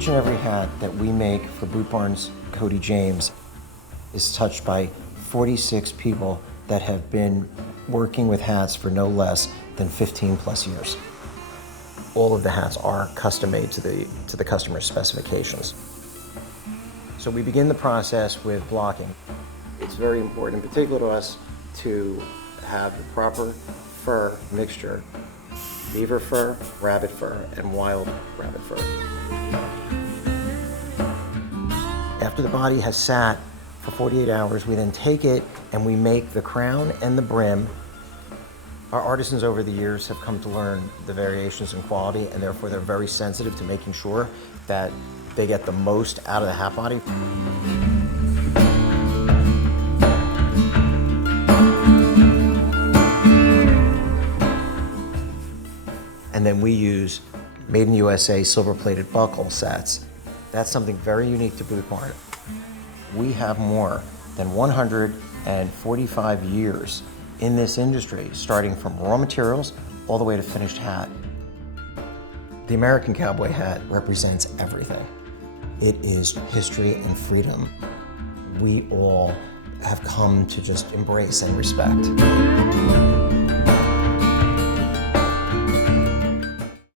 Each and every hat that we make for Boot Barn's Cody James is touched by 46 people that have been working with hats for no less than 15 plus years. All of the hats are custom made to the customer's specifications. So we begin the process with blocking. It's very important, in particular to us, to have the proper fur mixture: beaver fur, rabbit fur, and wild rabbit fur. After the body has sat for 48 hours, we then take it and we make the crown and the brim. Our artisans over the years have come to learn the variations in quality, and therefore they're very sensitive to making sure that they get the most out of the hat body. And then we use made in USA silver-plated buckle sets. That's something very unique to Boot Barn. We have more than 145 years in this industry, starting from raw materials all the way to finished hat. The American cowboy hat represents everything. It is history and freedom we all have come to just embrace and respect.